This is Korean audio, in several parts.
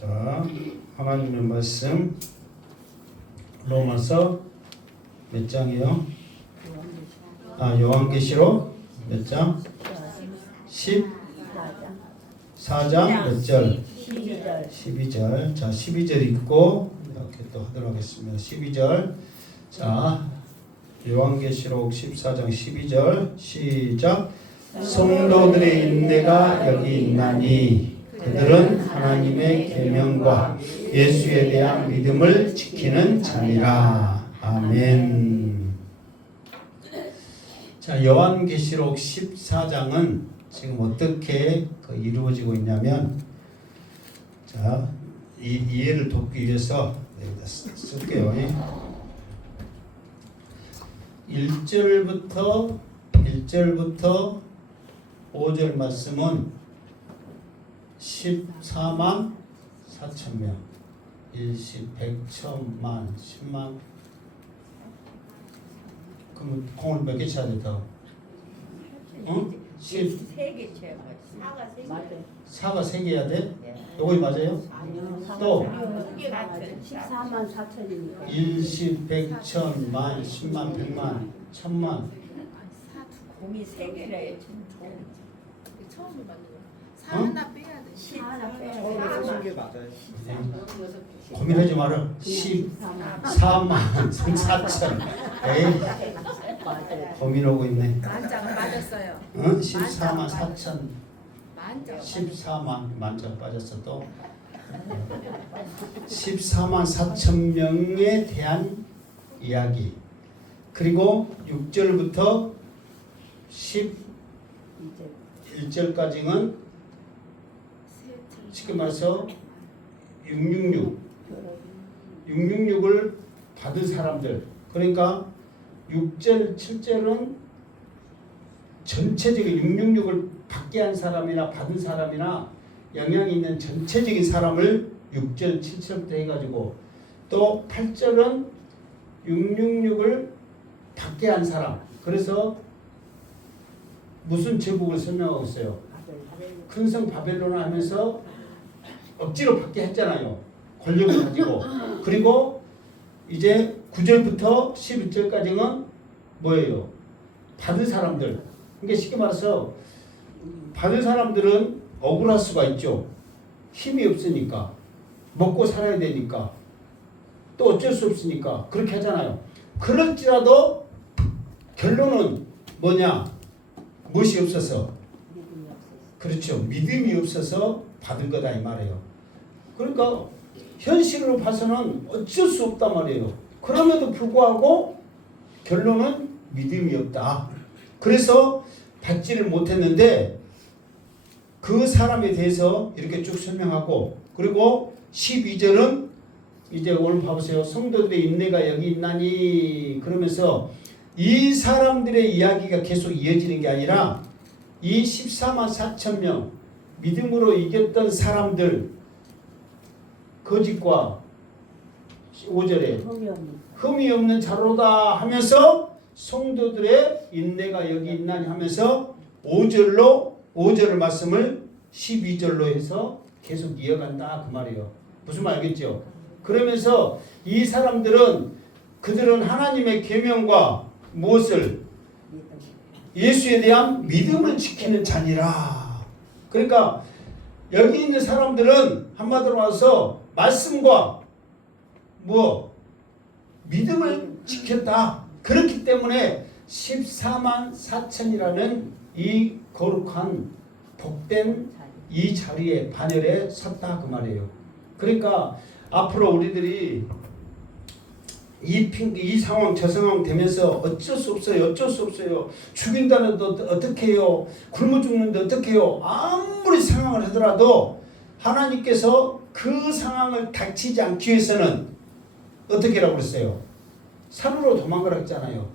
자, 하나님의 말씀 로마서 몇 장이요? 요한계시록 몇 장? 14장 몇 절? 12절. 자, 12절 읽고 이렇게 또 하도록 하겠습니다. 12절. 자, 요한계시록 14장 12절 시작. 성도들의 인내가 여기 있나니 그들은 하나님의 계명과 예수에 대한 믿음을 지키는 자니라. 아멘. 자, 요한계시록 14장은 지금 어떻게 이루어지고 있냐면, 자, 이해를 돕기 위해서 여기다 쓸게요. 1절부터 5절 말씀은 14만 4천 명, 일시, 백천만, 10만. 그럼 공을 몇 개 쳐야 돼 더? 3개 쳐야 사가 3개 해야 돼? 요거 맞아요? 또 14만 4천이니까 일시, 백천, 만, 10만, 100만, 1000만. 공이 3개라 했지. 처음에 맞는 거. 사 하나 빼야 돼. 하나 빼야 돼. 돼. 맞아요. 고민하지 마라. 14만 4천. 에이, 고민하고 있네. 만장 맞았어요. 14만 4천. 만장. 14만 만점 빠졌어 또. 14만 4천 명에 대한 이야기. 그리고 6절부터 11절까지는 쉽게 말해서 666을 받은 사람들. 그러니까 6절, 7절은 전체적인 666을 받게 한 사람이나 받은 사람이나 영향이 있는 전체적인 사람을 6절, 7절부터 해가지고, 또 8절은 666을 받게 한 사람. 그래서 무슨 제국을 설명하고 있어요? 큰성 바벨론을 하면서 억지로 받게 했잖아요. 권력을 가지고. 그리고 이제 9절부터 11절까지는 뭐예요? 받은 사람들. 그러니까 쉽게 말해서 받은 사람들은 억울할 수가 있죠. 힘이 없으니까. 먹고 살아야 되니까. 또 어쩔 수 없으니까. 그렇게 하잖아요. 그럴지라도 결론은 뭐냐? 무엇이 없어서? 그렇죠. 믿음이 없어서 받은 거다 이 말이에요. 그러니까 현실으로 봐서는 어쩔 수 없단 말이에요. 그럼에도 불구하고 결론은 믿음이 없다. 그래서 받지를 못했는데 그 사람에 대해서 이렇게 쭉 설명하고, 그리고 12절은 이제 오늘 봐보세요. 성도들의 인내가 여기 있나니 그러면서 이 사람들의 이야기가 계속 이어지는 게 아니라 이 14만 4천 명 믿음으로 이겼던 사람들 거짓과 5절에 흠이 없는 자로다 하면서 성도들의 인내가 여기 있나니 하면서 5절을 말씀을 12절로 해서 계속 이어간다 그 말이에요. 무슨 말 알겠죠? 그러면서 이 사람들은 그들은 하나님의 계명과 무엇을? 예수에 대한 믿음을 지키는 자니라. 그러니까 여기 있는 사람들은 한마디로 와서 말씀과 믿음을 지켰다. 그렇기 때문에 14만 4천이라는 이 거룩한 복된 이 자리에 반열에 섰다 그 말이에요. 그러니까 앞으로 우리들이 이 상황 저 상황 되면서 어쩔 수 없어요. 죽인다는데 어떻게 해요? 굶어 죽는데 어떻게 해요? 아무리 상황을 하더라도 하나님께서 그 상황을 닥치지 않기 위해서는 어떻게 하라고 그랬어요? 산으로 도망가라 했잖아요.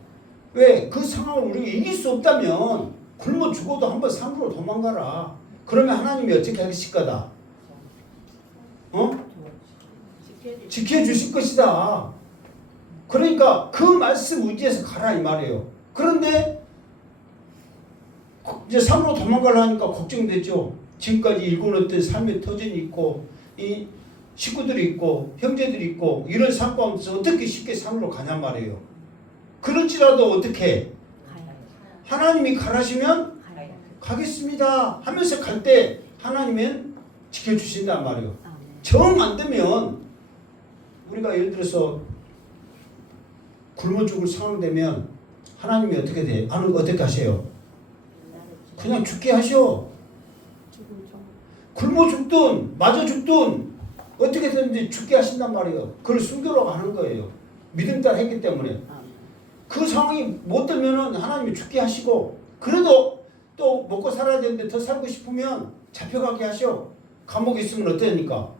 왜? 그 상황을 우리가 이길 수 없다면 굶어 죽어도 한번 산으로 도망가라. 그러면 하나님이 어떻게 하실 거다? 지켜주실 것이다. 그러니까 그 말씀 의지해서 가라 이 말이에요. 그런데 이제 산으로 도망가려 하니까 걱정되죠. 지금까지 일궈냈던 삶의 터전이 있고 이 식구들이 있고 형제들이 있고 이런 삶 가운데서 어떻게 쉽게 산으로 가냔 말이에요. 그렇지라도 어떻게 하나님이 가라시면 가겠습니다 하면서 갈 때 하나님은 지켜주신단 말이에요. 정 안 되면 우리가 예를 들어서 굶어 죽을 상황 되면 하나님이 어떻게 돼? 어떻게 하세요? 그냥 죽게 하셔. 굶어 죽든 맞아 죽든 어떻게든지 죽게 하신단 말이에요. 그걸 순교라고 하는 거예요. 믿음 따라 했기 때문에. 그 상황이 못 들면은 하나님이 죽게 하시고, 그래도 또 먹고 살아야 되는데 더 살고 싶으면 잡혀가게 하셔. 감옥에 있으면 어때니까?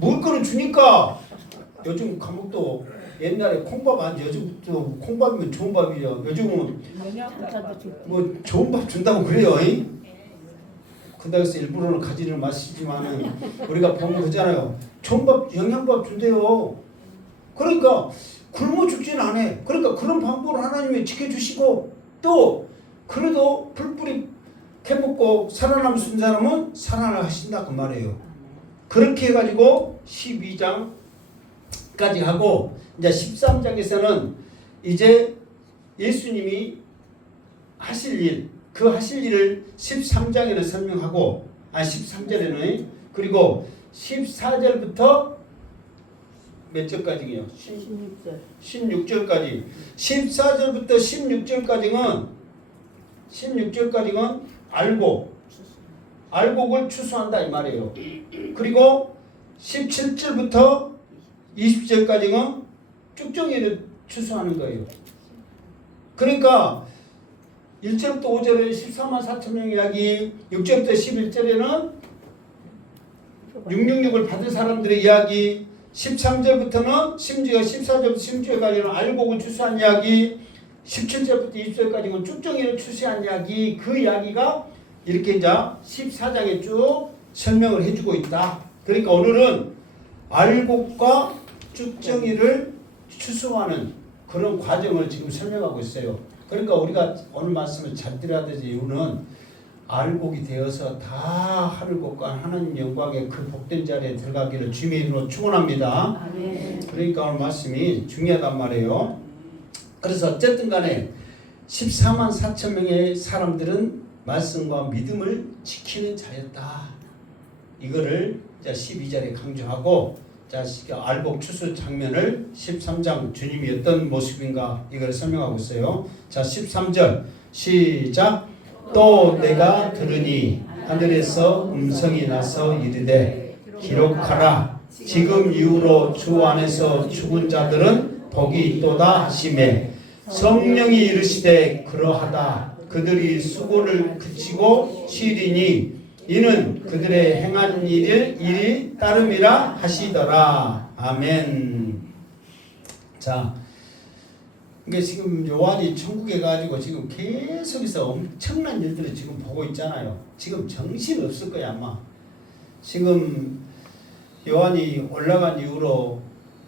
먹을 거는 주니까. 요즘 감옥도 옛날에 콩밥 아니지, 요즘도 콩밥이면 좋은 밥이죠. 요즘은 뭐 좋은 밥 준다고 그래요. 그다고 해서 일부러는 가지를 마시지만은 우리가 보면 그러잖아요. 좋은 밥, 영양밥 준대요. 그러니까 굶어 죽지는 않아. 그러니까 그런 방법을 하나님이 지켜주시고, 또 그래도 풀뿌리 캐먹고 살아남은 사람은 살아나 하신다 그 말이에요. 그렇게 해가지고 12장까지 하고, 이제 13장에서는 이제 예수님이 하실 일, 그 하실 일을 13장에는 설명하고, 13절에는, 그리고 14절부터 몇 절까지요? 16절까지. 14절부터 16절까지는 알곡을 추수한다 이 말이에요. 그리고 17절부터 20절까지는 쭉정이를 추수하는 거예요. 그러니까 1절부터 5절에 14만 4천 명 이야기, 6절부터 11절에는 666을 받은 사람들의 이야기, 13절부터는 심지어 14절부터 16절까지는 알곡을 추수한 이야기, 17절부터 20절까지는 쭉정이를 추수한 이야기, 그 이야기가 이렇게 이제 14장에 쭉 설명을 해주고 있다. 그러니까 오늘은 알곡과 쭉정이를 추수하는 그런 과정을 지금 설명하고 있어요. 그러니까 우리가 오늘 말씀을 잘 들어야 될 이유는 알곡이 되어서 다 하늘곳과 하나님 영광의 그 복된 자리에 들어가기를 주님의 이름으로 축원합니다. 그러니까 오늘 말씀이 중요하단 말이에요. 그래서 어쨌든 간에 14만 4천 명의 사람들은 말씀과 믿음을 지키는 자였다. 이거를 12절에 강조하고, 알곡 추수 장면을 13장 주님이 어떤 모습인가 이걸 설명하고 있어요. 자, 13절 시작. 또 내가 들으니 하늘에서 음성이 나서 이르되 기록하라. 지금 이후로 주 안에서 죽은 자들은 복이 있도다 하시매, 성령이 이르시되 그러하다. 그들이 수고를 그치고 쉬리니 이는 그들의 행한 일이 따름이라 하시더라. 아멘. 자, 이게 지금 요한이 천국에 가지고 지금 계속해서 엄청난 일들을 지금 보고 있잖아요. 지금 정신 없을 거야 아마. 지금 요한이 올라간 이후로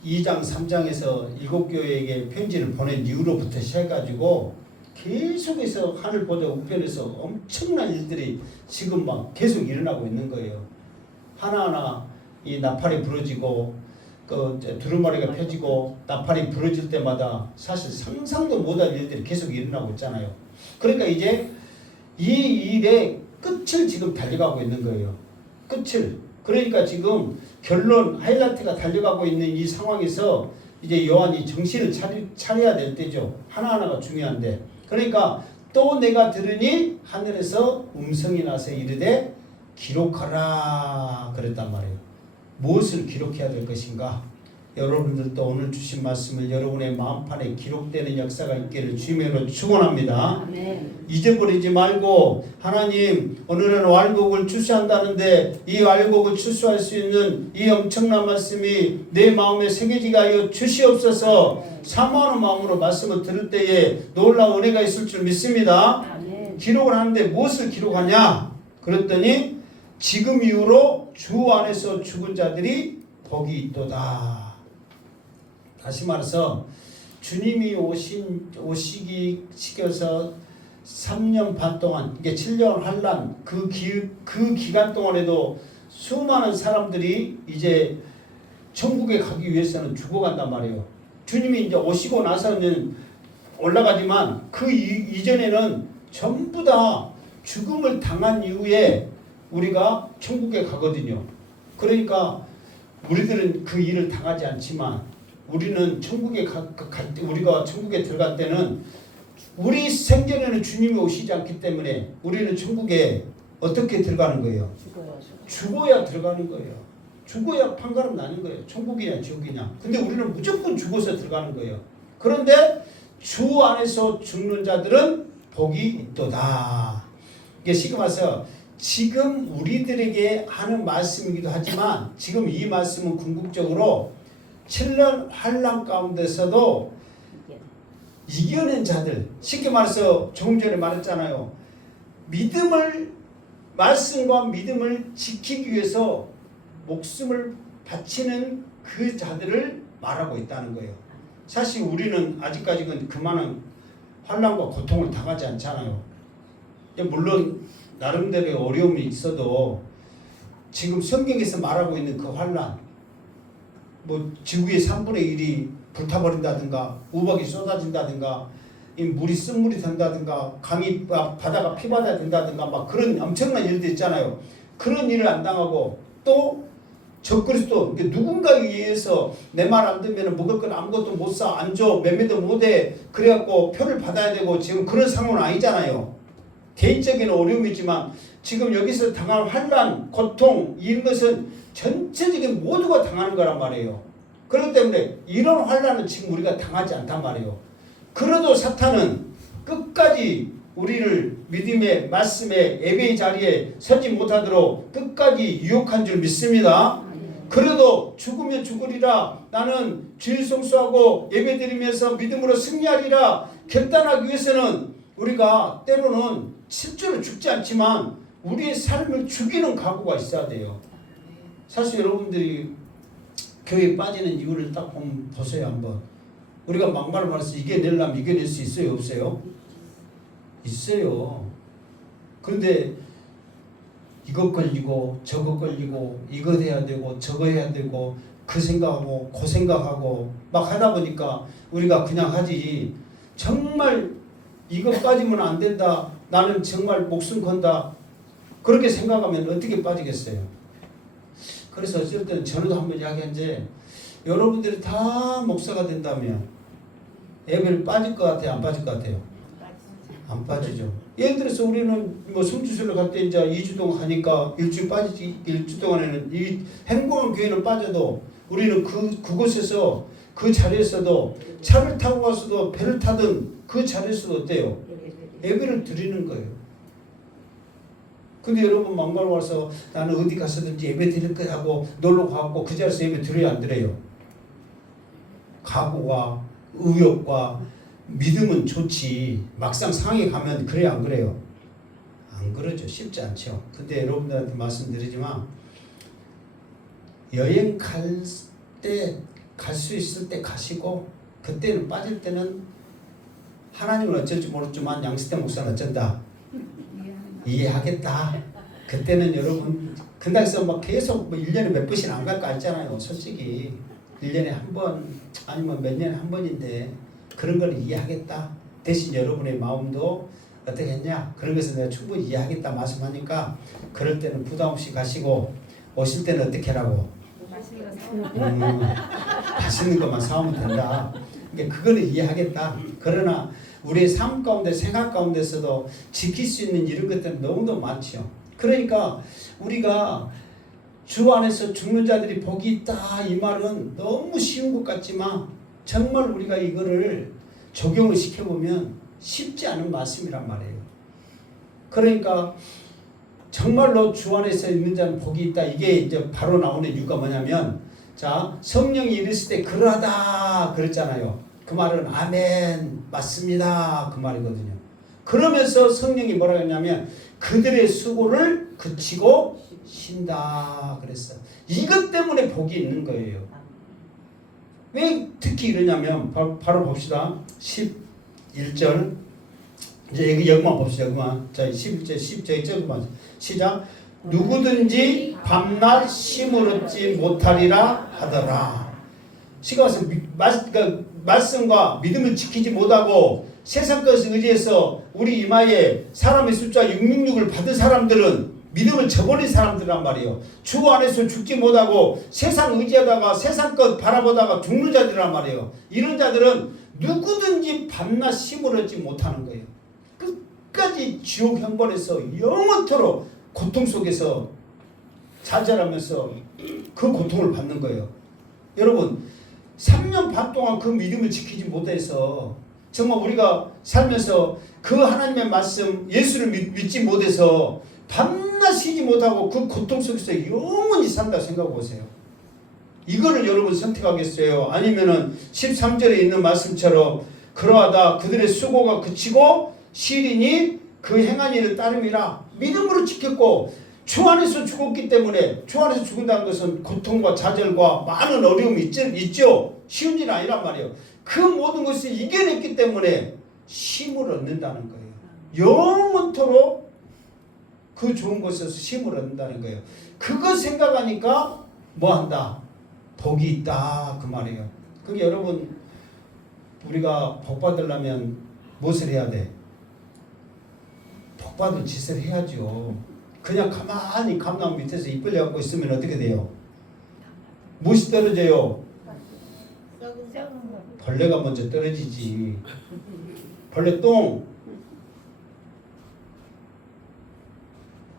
2장 3장에서 7교회에게 편지를 보낸 이후로부터 시작해가지고 계속해서 하늘 보좌 우편에서 엄청난 일들이 지금 막 계속 일어나고 있는 거예요. 하나하나 이 나팔이 부러지고 그 두루마리가 펴지고 나팔이 부러질 때마다 사실 상상도 못할 일들이 계속 일어나고 있잖아요. 그러니까 이제 이 일의 끝을 지금 달려가고 있는 거예요. 끝을. 그러니까 지금 결론 하이라이트가 달려가고 있는 이 상황에서 이제 요한이 정신을 차려야 될 때죠. 하나하나가 중요한데. 그러니까 또 내가 들으니 하늘에서 음성이 나서 이르되 기록하라 그랬단 말이에요. 무엇을 기록해야 될 것인가? 여러분들도 오늘 주신 말씀을 여러분의 마음판에 기록되는 역사가 있기를 주님으로 축원합니다. 잊어버리지 말고, 하나님 오늘은 알곡을 추수한다는데 이 알곡을 추수할 수 있는 이 엄청난 말씀이 내 마음에 새겨지게 하여 주시옵소서. 사모하는 마음으로 말씀을 들을 때에 놀라운 은혜가 있을 줄 믿습니다. 기록을 하는데 무엇을 기록하냐? 그랬더니 지금 이후로 주 안에서 죽은 자들이 복이 있도다. 다시 말해서 주님이 오시기 시켜서 3년 반 동안, 이게 7년 환란 그 기간 동안에도 수많은 사람들이 이제 천국에 가기 위해서는 죽어간단 말이에요. 주님이 이제 오시고 나서는 올라가지만 그 이전에는 전부 다 죽음을 당한 이후에 우리가 천국에 가거든요. 그러니까 우리들은 그 일을 당하지 않지만 우리는 천국에 갈 때, 우리가 천국에 들어갈 때는 우리 생전에는 주님이 오시지 않기 때문에 우리는 천국에 어떻게 들어가는 거예요? 죽어야 들어가는 거예요. 죽어야 판가름 나는 거예요. 천국이냐 지옥이냐. 근데 우리는 무조건 죽어서 들어가는 거예요. 그런데 주 안에서 죽는 자들은 복이 있도다. 이게 지금 와서 지금 우리들에게 하는 말씀이기도 하지만 지금 이 말씀은 궁극적으로 7년 환난 가운데서도 이겨낸 자들, 쉽게 말해서 조금 전에 말했잖아요. 말씀과 믿음을 지키기 위해서 목숨을 바치는 그 자들을 말하고 있다는 거예요. 사실 우리는 아직까지는 그만한 환난과 고통을 당하지 않잖아요. 물론 나름대로의 어려움이 있어도 지금 성경에서 말하고 있는 그 환난, 뭐 지구의 3분의 1이 불타버린다든가 우박이 쏟아진다든가 이 물이 쓴물이 된다든가 강이 바다가 피바다가 된다든가 막 그런 엄청난 일들 있잖아요. 그런 일을 안 당하고 또 적그리스도 누군가에 의해서 내 말 안 듣면 먹을 건 아무것도 못 사, 안 줘, 매매도 못해 그래갖고 표를 받아야 되고 지금 그런 상황은 아니잖아요. 개인적인 어려움이지만 지금 여기서 당한 환난, 고통 이런 것은 전체적인 모두가 당하는 거란 말이에요. 그렇기 때문에 이런 환난은 지금 우리가 당하지 않단 말이에요. 그래도 사탄은 끝까지 우리를 믿음의 말씀의 예배의 자리에 서지 못하도록 끝까지 유혹한 줄 믿습니다. 그래도 죽으면 죽으리라 나는 주일 성수하고 예배드리면서 믿음으로 승리하리라 결단하기 위해서는 우리가 때로는 실제로 죽지 않지만 우리의 삶을 죽이는 각오가 있어야 돼요. 사실 여러분들이 교회에 빠지는 이유를 딱 보세요. 한번 우리가 막말을 말해서 이겨내려면 이겨낼 수 있어요? 없어요? 있어요. 그런데 이것 걸리고 저것 걸리고 이거 해야 되고 저거 해야 되고 그 생각하고 그 생각하고 막 하다 보니까 우리가 그냥 하지. 정말 이것까지면 안 된다. 나는 정말 목숨 건다. 그렇게 생각하면 어떻게 빠지겠어요? 그래서 어쩔 때는 저는 한번 이야기한지 여러분들이 다 목사가 된다면 예배를 빠질 것 같아요? 안 빠질 것 같아요? 안 빠지죠. 예를 들어서 우리는 뭐 성주술을 갈 때 이제 2주 동안 하니까 일주일 빠지지. 일주 동안에는 이 행복한 교회는 빠져도 우리는 그곳에서 그 자리에서도 차를 타고 가서도 배를 타든 그 자리에서도 어때요? 예배를 드리는 거예요. 근데 여러분 막말 와서 나는 어디 가서든지 예배 드릴 거야 하고 놀러 가고 그 자리에서 예배 드려야 안 드려요? 각오와 의욕과 믿음은 좋지. 막상 상황에 가면 그래요 안 그래요? 안 그러죠. 쉽지 않죠. 근데 여러분들한테 말씀드리지만 여행 갈 때 갈 수 있을 때 가시고 그때는 빠질 때는 하나님은 어쩔지 모르지만 양시태 목사는 어쩐다? 이해하겠다. 그때는 여러분 근당에서 막 계속 뭐 1년에 몇 번씩 안 갈 거 알잖아요. 솔직히 1년에 한 번 아니면 몇 년에 한 번인데 그런 걸 이해하겠다. 대신 여러분의 마음도 어떻게 했냐? 그런 것을 내가 충분히 이해하겠다 말씀하니까 그럴 때는 부담 없이 가시고 오실 때는 어떻게 하라고? 맛있는 것만 사오면 된다. 그러니까 그거는 이해하겠다. 그러나 우리의 삶 가운데 생각 가운데서도 지킬 수 있는 이런 것들은 너무도 많죠. 그러니까 우리가 주 안에서 죽는 자들이 복이 있다 이 말은 너무 쉬운 것 같지만 정말 우리가 이거를 적용을 시켜보면 쉽지 않은 말씀이란 말이에요. 그러니까 정말로 주 안에서 있는 자는 복이 있다. 이게 이제 바로 나오는 이유가 뭐냐면 자 성령이 이르실 때 그러하다 그랬잖아요. 그 말은 아멘 맞습니다 그 말이거든요. 그러면서 성령이 뭐라고 했냐면 그들의 수고를 그치고 쉰다 그랬어요. 이것 때문에 복이 있는 거예요. 왜 특히 이러냐면 바로 봅시다. 11절 이제 여기만 봅시다. 여기만. 자 11절 10절 저기만 시작. 누구든지 밤낮 힘을 얻지 못하리라 하더라. 시가서 그러니까 말씀과 믿음을 지키지 못하고 세상 것을 의지해서 우리 이마에 사람의 숫자 666을 받은 사람들은 믿음을 저버린 사람들란 말이에요. 주 안에서 죽지 못하고 세상 의지하다가 세상 것 바라보다가 죽는 자들이란 말이에요. 이런 자들은 누구든지 밤낮 힘을 얻지 못하는 거예요. 끝까지 지옥 형벌에서 영원토록 고통 속에서 좌절하면서 그 고통을 받는 거예요. 여러분 3년 반 동안 그 믿음을 지키지 못해서 정말 우리가 살면서 그 하나님의 말씀 예수를 믿지 못해서 밤낮 쉬지 못하고 그 고통 속에서 영원히 산다 생각해 보세요. 이거를 여러분 선택하겠어요? 아니면은 13절에 있는 말씀처럼 그러하다 그들의 수고가 그치고 시린이 그 행한 일을 따름이라 믿음으로 지켰고 주 안에서 죽었기 때문에 주 안에서 죽는다는 것은 고통과 좌절과 많은 어려움이 있죠. 쉬운 일은 아니란 말이에요. 그 모든 것을 이겨냈기 때문에 힘을 얻는다는 거예요. 영원토록 그 좋은 곳에서 힘을 얻는다는 거예요. 그거 생각하니까 뭐한다? 복이 있다 그 말이에요. 그게 여러분 우리가 복 받으려면 무엇을 해야 돼? 복 받을 짓을 해야죠. 그냥 가만히 감나무 밑에서 잎 벌려갖고 있으면 어떻게 돼요? 무엇이 떨어져요? 벌레가 먼저 떨어지지. 벌레 똥.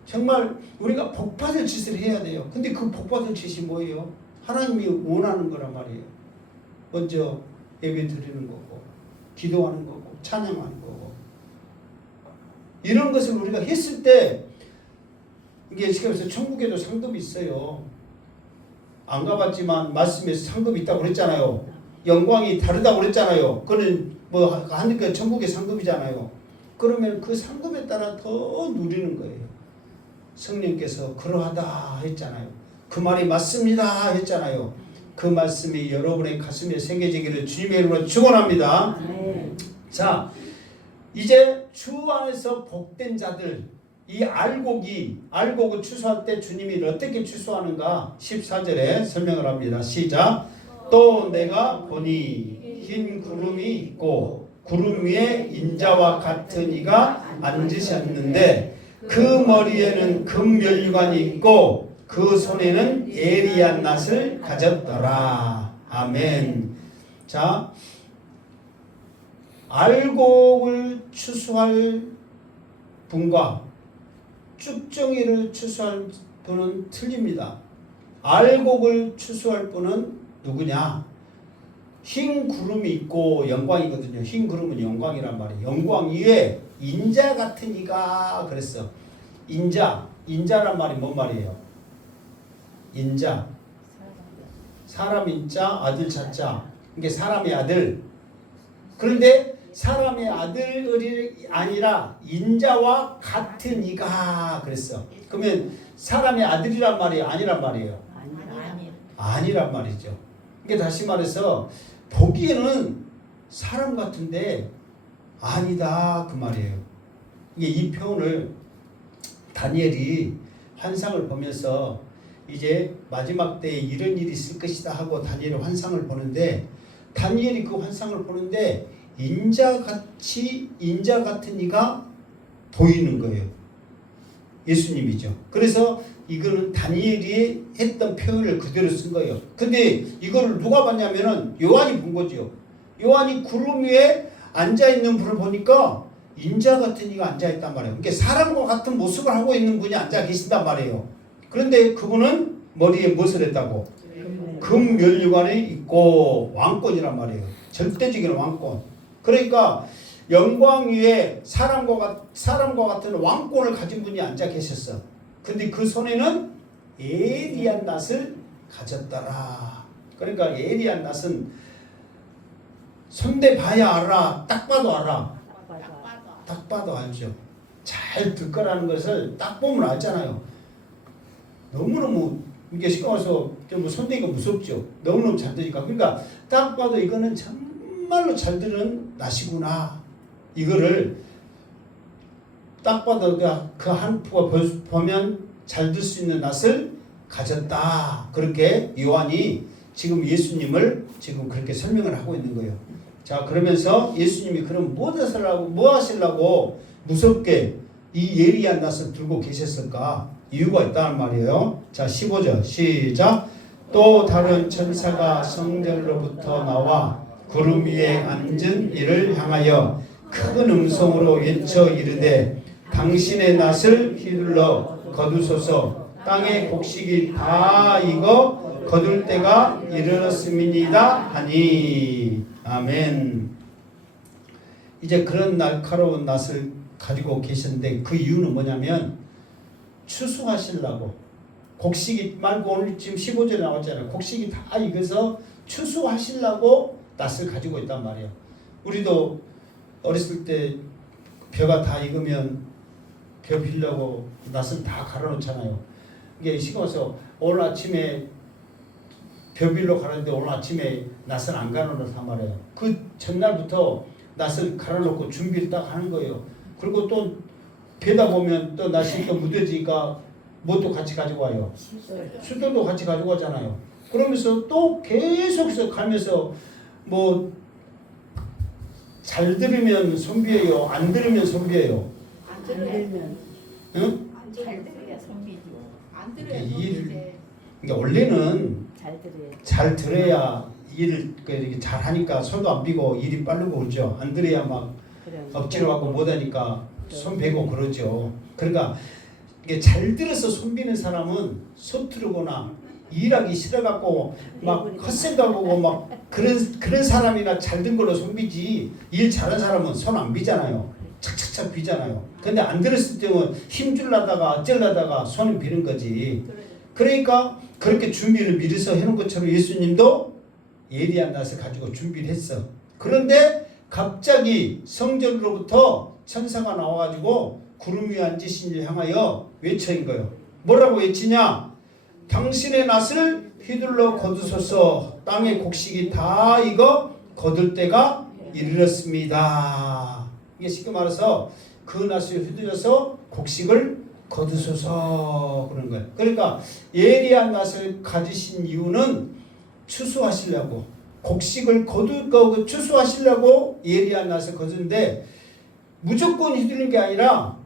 정말 우리가 복받을 짓을 해야 돼요. 근데 그 복받을 짓이 뭐예요? 하나님이 원하는 거란 말이에요. 먼저 예배 드리는 거고 기도하는 거고 찬양하는 거고 이런 것을 우리가 했을 때 이게 지금서 천국에도 상급이 있어요. 안 가봤지만 말씀에서 상급이 있다고 그랬잖아요. 영광이 다르다고 그랬잖아요. 그거는 뭐 하니까 천국의 상급이잖아요. 그러면 그 상급에 따라 더 누리는 거예요. 성령께서 그러하다 했잖아요. 그 말이 맞습니다 했잖아요. 그 말씀이 여러분의 가슴에 새겨지기를 주님의 이름으로 축원합니다. 자, 이제 주 안에서 복된 자들 이 알곡을 추수할 때 주님이 어떻게 추수하는가 14절에 설명을 합니다. 시작. 또 내가 보니 흰 구름이 있고 구름 위에 인자와 같은 이가 앉으셨는데 그 머리에는 금면류관이 있고 그 손에는 예리한 낫을 가졌더라. 아멘. 자, 알곡을 추수할 분과 쭉정이를 추수할 분은 틀립니다. 알곡을 추수할 분은 누구냐? 흰 구름이 있고 영광이거든요. 흰 구름은 영광이란 말이에요. 영광 위에 인자 같은 이가 그랬어. 인자란 말이 뭔 말이에요? 인자. 사람 인자, 아들 자자. 이게 사람의 아들. 그런데 사람의 아들이 아니라 인자와 같은 이가 그랬어. 그러면 사람의 아들이란 말이 아니란 말이에요. 아니란 말이죠. 이게 다시 말해서 보기에는 사람 같은데 아니다 그 말이에요. 이게 이 표현을 다니엘이 환상을 보면서 이제 마지막 때에 이런 일이 있을 것이다 하고 다니엘이 환상을 보는데 다니엘이 그 환상을 보는데 인자 같은 이가 보이는 거예요. 예수님이죠. 그래서 이거는 다니엘이 했던 표현을 그대로 쓴 거예요. 근데 이거를 누가 봤냐면은 요한이 본 거죠. 요한이 구름 위에 앉아있는 분을 보니까 인자 같은 이가 앉아있단 말이에요. 그러니까 사람과 같은 모습을 하고 있는 분이 앉아 계신단 말이에요. 그런데 그분은 머리에 무엇을 했다고? 금면류관이 있고 왕권이란 말이에요. 절대적인 왕권. 그러니까 영광 위에 사람과 같은 왕권을 가진 분이 앉아 계셨어. 근데 그 손에는 예리한 낫을 가졌더라. 그러니까 예리한 낫은 손대봐야 알아. 딱 봐도 알아. 딱 봐도 알죠. 잘 들 거라는 것을 딱 보면 알잖아요. 너무너무 이게 시끄러워서 좀 손대기가 무섭죠. 너무너무 잘 들으니까. 그러니까 딱 봐도 이거는 정말로 잘 들은 낫이구나. 이거를 딱 봐도 그 한 푸가 보면 잘 들 수 있는 낫을 가졌다. 그렇게 요한이 지금 예수님을 지금 그렇게 설명을 하고 있는 거예요. 자, 그러면서 예수님이 그럼 뭐 하시려고 무섭게 이 예리한 낫을 들고 계셨을까? 이유가 있다는 말이에요. 자, 15절 시작. 또 다른 천사가 성전으로부터 나와 구름 위에 앉은 이를 향하여 큰 음성으로 외쳐 이르되 당신의 낫을 휘둘러 거두소서. 땅의 곡식이 다 익어 거둘 때가 이르렀음이니이다 하니. 아멘. 이제 그런 날카로운 낫을 가지고 계셨는데 그 이유는 뭐냐면 추수하시려고. 곡식이 말고 오늘 지금 15절에 나왔잖아요. 곡식이 다 익어서 추수하시려고 낫을 가지고 있단 말이에요. 우리도 어렸을 때 벼가 다 익으면 벼 빌려고 낫을 다 갈아놓잖아요. 이게 시간 와서 오늘 아침에 벼 빌러 가는데 오늘 아침에 낫을 안 갈아놓단 말이에요. 그 전날부터 낫을 갈아놓고 준비를 딱 하는 거예요. 그리고 또 벼다 보면 또 낫이 또 묻어지니까 뭣도 같이 가지고 와요. 숫돌도 같이 가지고 가잖아요. 그러면서 또 계속해서 가면서 뭐 잘 들으면 손비예요, 안 들으면 손비예요. 안 들으면 응? 잘 들어야 선비지. 안 그러니까 들어요. 이 일을 그러니까 원래는 잘 들어야 일을 이렇게 잘 하니까 손도 안 비고 일이 빠르고 그러죠. 안 들어야 막 억지로 하고 못 하니까 손 베고 그러죠. 그러니까 이게 잘 들어서 손 비는 사람은 서투르거나 일하기 싫어갖고 막 헛생각하고 막 그런 사람이나 잘 든 걸로 손 비지 일 잘한 사람은 손 안 비잖아요. 착착착 비잖아요. 근데 안 들었을 때는 힘줄라다가 어쩌려다가 손을 비는 거지. 그러니까 그렇게 준비를 미리서 해놓은 것처럼 예수님도 예리한 낫을 가지고 준비를 했어. 그런데 갑자기 성전으로부터 천사가 나와가지고 구름 위에 앉으신 이를 향하여 외쳐인 거예요. 뭐라고 외치냐? 당신의 낫을 휘둘러 거두소서. 땅의 곡식이 다 익어 거둘 때가 이르렀습니다. 이게 쉽게 말해서 그 낫을 휘둘러서 곡식을 거두소서 그런 거예요. 그러니까 예리한 낫을 가지신 이유는 추수하시려고, 곡식을 거두고 추수하시려고 예리한 낫을 거두는데 무조건 휘두르는 게 아니라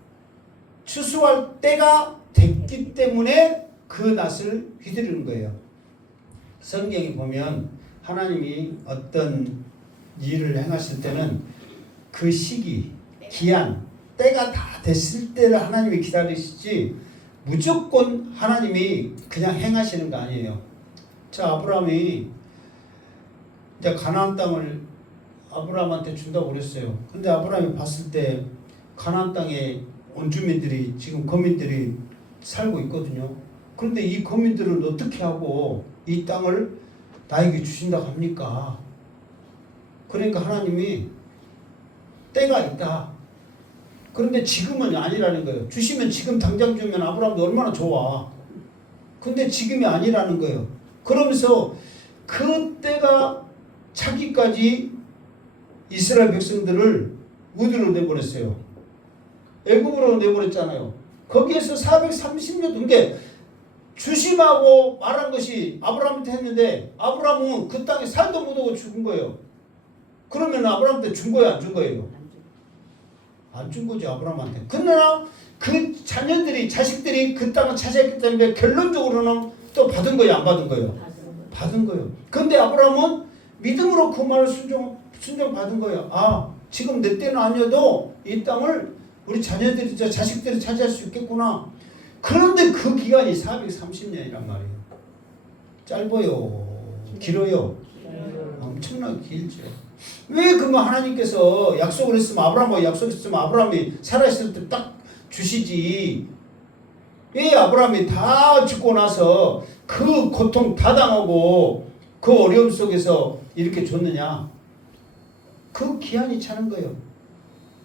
추수할 때가 됐기 때문에 그 낫을 휘두르는 거예요. 성경에 보면 하나님이 어떤 일을 행하실 때는 그 시기, 기한, 때가 다 됐을 때를 하나님이 기다리시지 무조건 하나님이 그냥 행하시는 거 아니에요. 자, 아브라함이 이제 가나안 땅을 아브라함한테 준다고 그랬어요. 근데 아브라함이 봤을 때 가나안 땅에 원주민들이 지금 거민들이 살고 있거든요. 그런데 이 거민들은 어떻게 하고 이 땅을 나에게 주신다고 합니까? 그러니까 하나님이 때가 있다. 그런데 지금은 아니라는 거예요. 주시면 지금 당장 주면 아브라함도 얼마나 좋아. 근데 지금이 아니라는 거예요. 그러면서 그 때가 차기까지 이스라엘 백성들을 어디로 내보냈어요? 애굽으로 내보냈잖아요. 거기에서 430년 동안 주심하고 말한 것이 아브라함한테 했는데 아브라함은 그 땅에 살도 못하고 죽은 거예요. 그러면 아브라함한테 준 거예요, 안 준 거예요? 안 준 거죠, 아브라함한테. 그러나 그 자녀들이, 자식들이 그 땅을 차지했기 때문에 결론적으로는 또 받은 거예요, 안 받은 거예요? 받은 거예요. 근데 아브라함은 믿음으로 그 말을 순종받은 거예요. 아, 지금 내 때는 아니어도 이 땅을 우리 자녀들이, 자식들이 차지할 수 있겠구나. 그런데 그 기간이 430년이란 말이에요. 짧아요? 길어요? 엄청나게 길죠. 왜 그러면 하나님께서 약속을 했으면 아브라함하고 약속했으면 아브라함이 살아있을 때 딱 주시지. 왜 아브라함이 다 죽고 나서 그 고통 다 당하고 그 어려움 속에서 이렇게 줬느냐? 그 기한이 차는 거예요.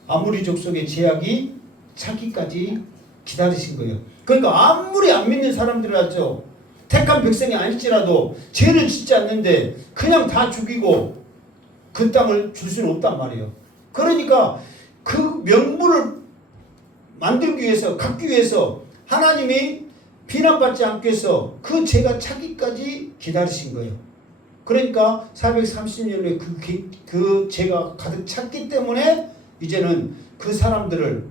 아무리 족속의 제약이 차기까지 기다리신 거예요. 그러니까 아무리 안 믿는 사람들이라죠. 택한 백성이 아닐지라도 죄를 짓지 않는데 그냥 다 죽이고 그 땅을 줄 수는 없단 말이에요. 그러니까 그 명분을 만들기 위해서, 갖기 위해서 하나님이 비난받지 않기 위해서 그 죄가 차기까지 기다리신 거예요. 그러니까 430년에 그 죄가 가득 찼기 때문에 이제는 그 사람들을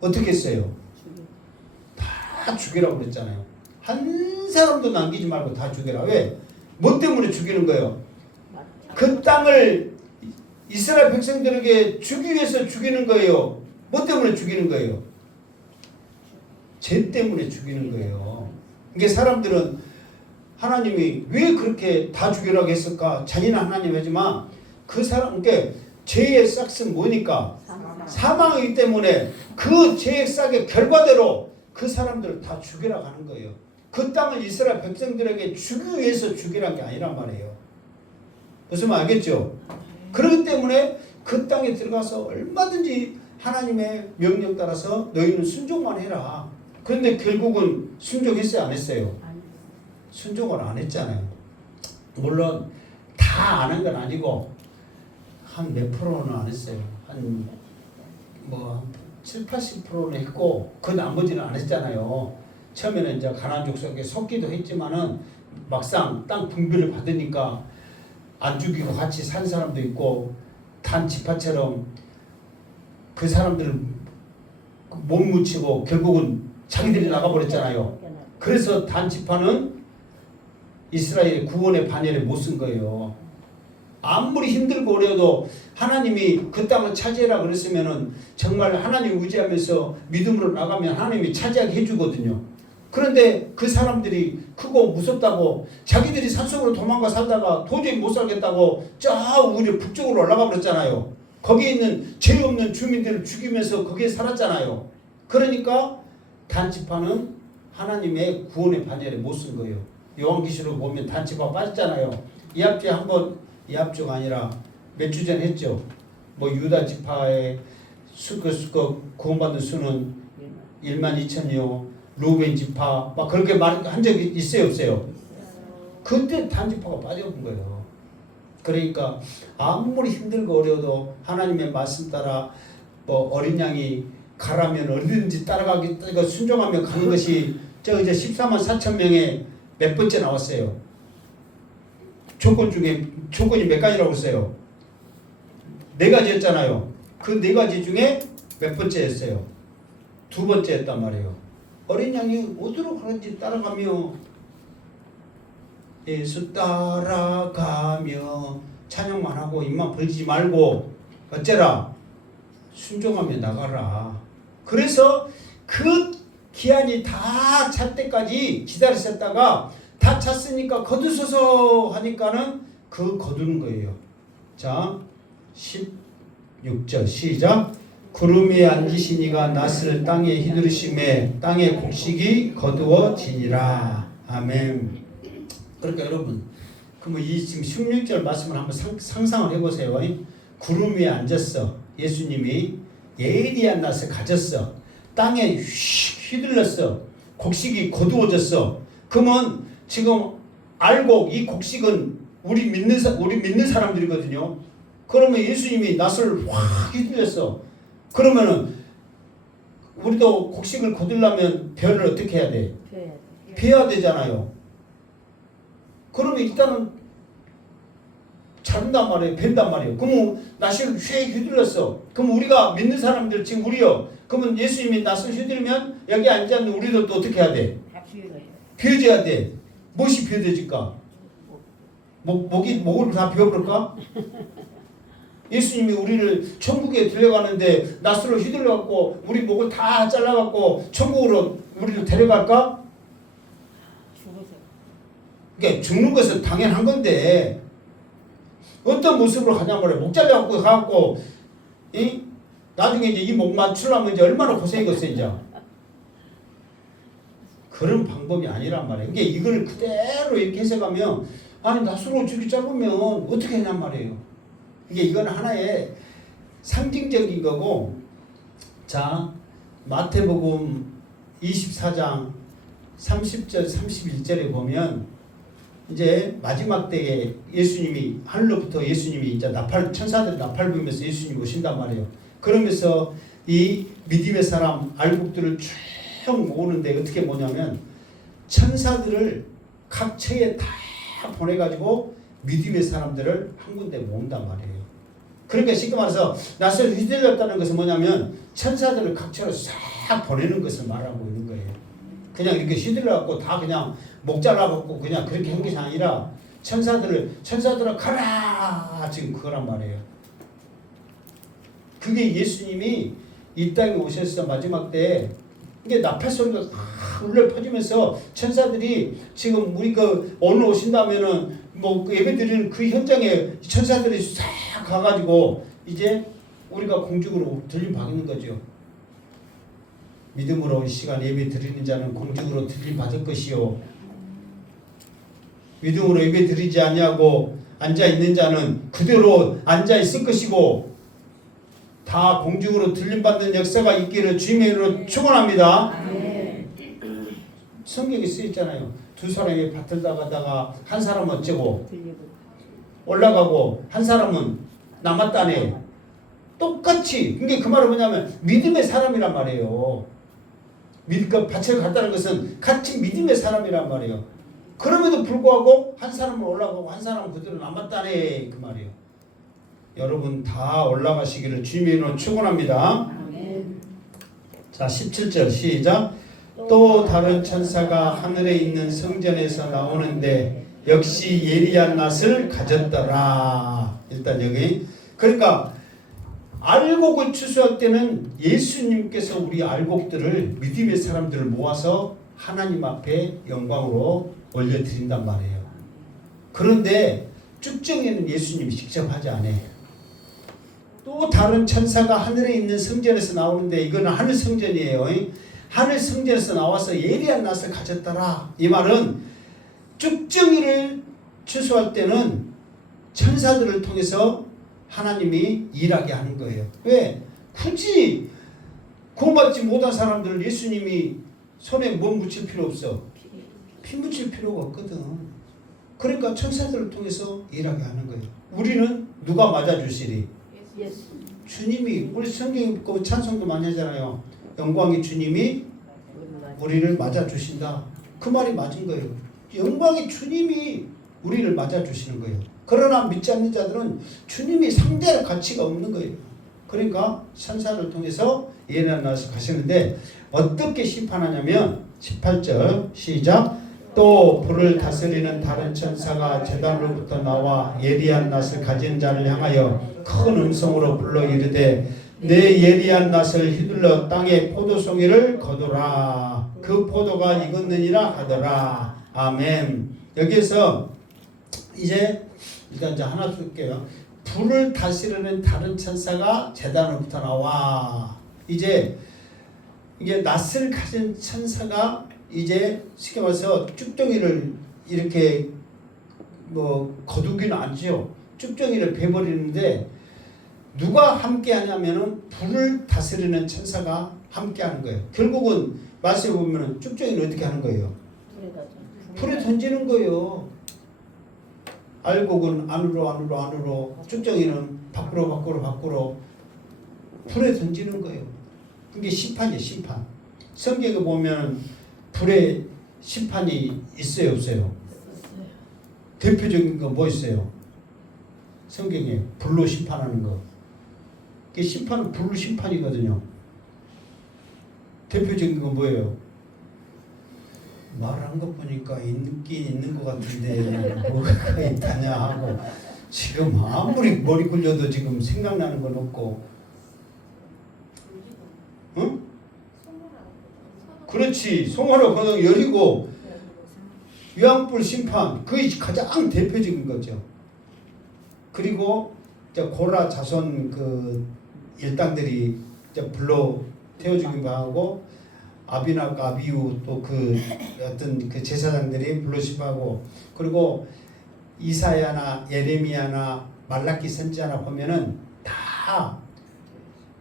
어떻게 했어요? 다 죽이라고 그랬잖아요. 한 사람도 남기지 말고 다 죽여라. 왜? 뭐 때문에 죽이는 거예요? 그 땅을 이스라엘 백성들에게 주기 위해서 죽이는 거예요. 뭐 때문에 죽이는 거예요? 죄 때문에 죽이는 거예요. 이게 사람들은 하나님이 왜 그렇게 다 죽이라고 했을까? 잔인한 하나님 하지만 그 사람께 죄의 싹은 뭐니까? 사망이기 때문에 그 죄의 싹의 결과대로 그 사람들을 다 죽이라고 하는 거예요. 그 땅을 이스라엘 백성들에게 주기 위해서 죽이란 게 아니란 말이에요. 무슨 말 알겠죠? 그렇기 때문에 그 땅에 들어가서 얼마든지 하나님의 명령 따라서 너희는 순종만 해라. 그런데 결국은 순종했어요, 안 했어요? 순종을 안 했잖아요. 물론 다 안 한 건 아니고 한 몇 프로는 안 했어요. 한 뭐 7, 80%는 했고 그 나머지는 안 했잖아요. 처음에는 이제 가나안 족속에 속기도 했지만은 막상 땅 분배를 받으니까 안 죽이고 같이 산 사람도 있고 단 지파처럼 그 사람들을 못 묻히고 결국은 자기들이 나가버렸잖아요. 그래서 단 지파는 이스라엘의 구원의 반열에 못 쓴 거예요. 아무리 힘들고 어려도 하나님이 그 땅을 차지해라 그랬으면은 정말 하나님 의지하면서 믿음으로 나가면 하나님이 차지하게 해주거든요. 그런데 그 사람들이 크고 무섭다고 자기들이 산속으로 도망가 살다가 도저히 못 살겠다고 저 우리 북쪽으로 올라가 버렸잖아요. 거기에 있는 죄 없는 주민들을 죽이면서 거기에 살았잖아요. 그러니까 단지파는 하나님의 구원의 반열에 못 쓴 거예요. 요한계시록 보면 단지파 빠졌잖아요. 이합주에 한번 이합주가 아니라 몇 주 전에 했죠. 뭐 유다 지파의 구원받은 수는 12,000이요. 루벤 지파 막 그렇게 말한 적이 있어요, 없어요? 그때 단지파가 빠져본 거예요. 그러니까 아무리 힘들고 어려도 하나님의 말씀 따라 뭐 어린 양이 가라면 어디든지 따라가기 순종하며 가는 것이 저 이제 14만 4천 명에 몇 번째 나왔어요. 조건 중에 조건이 몇 가지라고 했어요? 4가지였잖아요. 그 4가지 중에 몇 번째였어요? 2번째였단 말이에요. 어린 양이 어디로 가는지 따라가며 예수 따라가며 찬양만 하고 입만 벌리지 말고 어째라? 순종하며 나가라. 그래서 그 기한이 다 찰 때까지 기다리셨다가 다 찼으니까 거두소서 하니까는 그 거두는 거예요. 자 16절 시작. 구름 위에 앉으시니가 낯을 땅에 휘두르심에 땅의 곡식이 거두어지니라. 아멘. 그러니까 여러분 그럼 이 지금 16절 말씀을 한번 상상을 해보세요. 구름 위에 앉았어. 예수님이 예리한 낯을 가졌어. 땅에 휘둘렀어. 곡식이 거두어졌어. 그러면 지금 알고 이 곡식은 우리 믿는 사람들이거든요. 그러면 예수님이 낯을 확 휘둘렸어. 그러면은 우리도 곡식을 거두려면 벼를 어떻게 해야 돼? 베야 되잖아요. 그러면 일단은 자른단 말이에요. 벤단 말이에요. 그러면 낯을 휘 휘둘렀어. 그럼 우리가 믿는 사람들 지금 우리요. 그러면 예수님이 낯을 휘둘면 여기 앉아있는 우리도 또 어떻게 해야 돼? 비워져야 돼. 무엇이 비워져질까? 목을 다 비워버릴까? 예수님이 우리를 천국에 들려가는데 낯으로 휘둘러갖고 우리 목을 다 잘라갖고 천국으로 우리를 데려갈까? 그러니까 죽는 것은 당연한 건데 어떤 모습으로 가냐 말이야. 목 잘라갖고 가갖고 나중에 이제 이 목 맞추려면 이제 얼마나 고생이겠어요 이제. 그런 방법이 아니란 말이에요. 그러니까 이걸 그대로 이렇게 해석하면 아니 낯으로 죽이 짧으면 어떻게 하냐 말이에요. 이게 이건 하나의 상징적인 거고. 자 마태복음 24장 30절 31절에 보면 이제 마지막 때에 예수님이 하늘로부터 예수님이 이제 천사들 나팔 불면서 예수님이 오신단 말이에요. 그러면서 이 믿음의 사람 알곡들을 쭉 모으는데 어떻게 모냐면 천사들을 각 처에 다 보내가지고 믿음의 사람들을 한 군데 모은단 말이에요. 그러니까 쉽게 말해서 낯을 휘둘렸다는 것은 뭐냐면 천사들을 각 처로 싹 보내는 것을 말하고 있는 거예요. 그냥 이렇게 휘둘러갖고 다 그냥 목 잘라갖고 그냥 그렇게 한 것이 아니라 천사들을 가라 지금 그거란 말이에요. 그게 예수님이 이 땅에 오셔서 마지막 때 이게 나팔 소리가 울려 퍼지면서 천사들이 지금 우리 오늘 오신다면은 예배 드리는 그 현장에 천사들이 싹 가가지고 이제 우리가 공중으로 들림 받는 거죠. 믿음으로 이 시간 예배 드리는 자는 공중으로 들림 받을 것이요. 믿음으로 예배 드리지 아니하고 앉아 있는 자는 그대로 앉아 있을 것이고 다 공중으로 들림 받는 역사가 있기를 주님의 이름으로 축원합니다. 성경에 쓰여 있잖아요. 두 사람이 밭을 나가다가 한 사람은 어쩌고 올라가고 한 사람은 남았다네. 똑같이. 그게 그 말은 뭐냐면 믿음의 사람이란 말이에요. 그 밭을 갔다는 것은 같이 믿음의 사람이란 말이에요. 그럼에도 불구하고 한 사람은 올라가고 한 사람은 그대로 남았다네. 그 말이에요. 여러분 다 올라가시기를 주님의 이름으로 축원합니다. 자 17절 시작. 또 다른 천사가 하늘에 있는 성전에서 나오는데 역시 예리한 낫을 가졌더라. 일단 여기 그러니까 알곡을 추수할 때는 예수님께서 우리 알곡들을 믿음의 사람들을 모아서 하나님 앞에 영광으로 올려드린단 말이에요. 그런데 쭉정에는 예수님이 직접 하지 않아요. 또 다른 천사가 하늘에 있는 성전에서 나오는데 이거는 하늘 성전이에요. 하늘 성전에서 나와서 예리한 낫을 가졌더라. 이 말은 쭉정이를 추수할 때는 천사들을 통해서 하나님이 일하게 하는 거예요. 왜? 굳이 구원받지 못한 사람들을 예수님이 손에 뭐 묻힐 필요 없어. 피 묻힐 필요가 없거든. 그러니까 천사들을 통해서 일하게 하는 거예요. 우리는 누가 맞아주시리? 예수. 주님이. 우리 성경 찬송도 많이 하잖아요. 영광의 주님이 우리를 맞아주신다. 그 말이 맞은 거예요. 영광의 주님이 우리를 맞아주시는 거예요. 그러나 믿지 않는 자들은 주님이 상대할 가치가 없는 거예요. 그러니까 천사를 통해서 예리한 낫을 가시는데 어떻게 심판하냐면 18절 시작. 또 불을 다스리는 다른 천사가 제단으로부터 나와 예리한 낫을 가진 자를 향하여 큰 음성으로 불러 이르되 내 예리한 낫을 휘둘러 땅에 포도송이를 거두라. 그 포도가 익었느니라 하더라. 아멘. 여기에서 이제 일단 이제 하나 쓸게요. 불을 다스리는 다른 천사가 제단으로부터 나와. 이제 이게 낫을 가진 천사가 이제 쉽게 말해서 쭉정이를 이렇게 거두기는 아니죠. 쭉정이를 베버리는데 누가 함께 하냐면은 불을 다스리는 천사가 함께 하는 거예요. 결국은 말씀에 보면은 쭉정이를 어떻게 하는 거예요? 불에 던지는 거예요. 알곡은 안으로 쭉정이는 밖으로 불에 던지는 거예요. 그게 심판이에요. 심판. 성경에 보면 불에 심판이 있어요 없어요? 대표적인 거 뭐 있어요? 성경에 불로 심판하는 거. 그게 심판은 불로 심판이거든요. 대표적인 건 뭐예요? 말한 것 보니까 있긴 있는 것 같은데 뭐가 있다냐 하고 지금 아무리 머리 굴려도 지금 생각나는 건 없고. 응? 그렇지. 송화로 건너 열리고 유황불 심판 그게 가장 대표적인 거죠. 그리고 이제 고라 자손 그 일당들이 이제 불로 태워주기도 하고 아비나과 아비우 또 그 어떤 그 제사장들이 불로 심하고 그리고 이사야나 예레미야나 말라기 선지자나 보면은 다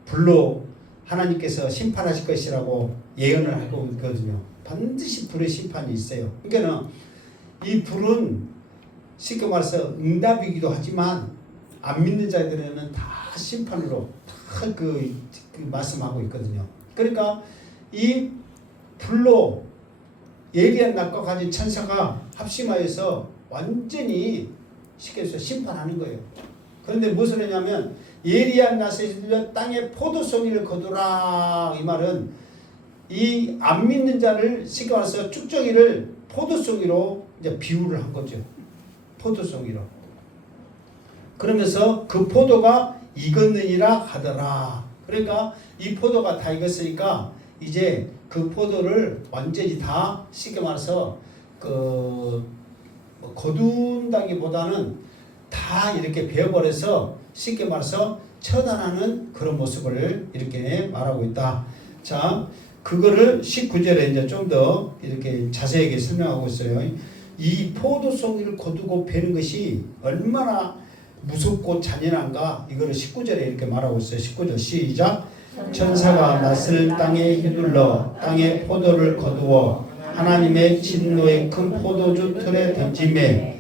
불로 하나님께서 심판하실 것이라고 예언을 하고 있거든요. 반드시 불의 심판이 있어요. 그러니까 이 불은 쉽게 말해서 응답이기도 하지만 안 믿는 자들에는 다 심판으로 다 그 말씀하고 있거든요. 그러니까 이 불로 예리한 낫과 가진 천사가 합심하여서 완전히 쉽게 해서 심판하는 거예요. 그런데 무엇을 했냐면 예리한 낫에 들려 땅에 포도송이를 거두라. 이 말은 이 안 믿는 자를 쉽게 말해서 쭉정이를 포도송이로 이제 비유를 한 거죠. 포도송이로. 그러면서 그 포도가 익었느니라 하더라. 그러니까 이 포도가 다 익었으니까 이제 그 포도를 완전히 다 쉽게 말해서 거둔다기보다는 다 이렇게 베어버려서 쉽게 말해서 처단하는 그런 모습을 이렇게 말하고 있다. 자, 그거를 19절에 이제 좀 더 이렇게 자세하게 설명하고 있어요. 이 포도송이를 거두고 베는 것이 얼마나 무섭고 잔인한가 이거를 19절에 이렇게 말하고 있어요. 19절 시작. 천사가 낫을 땅에 휘둘러 땅에 포도를 거두어 하나님의 진노의 큰 포도주 틀에 던지매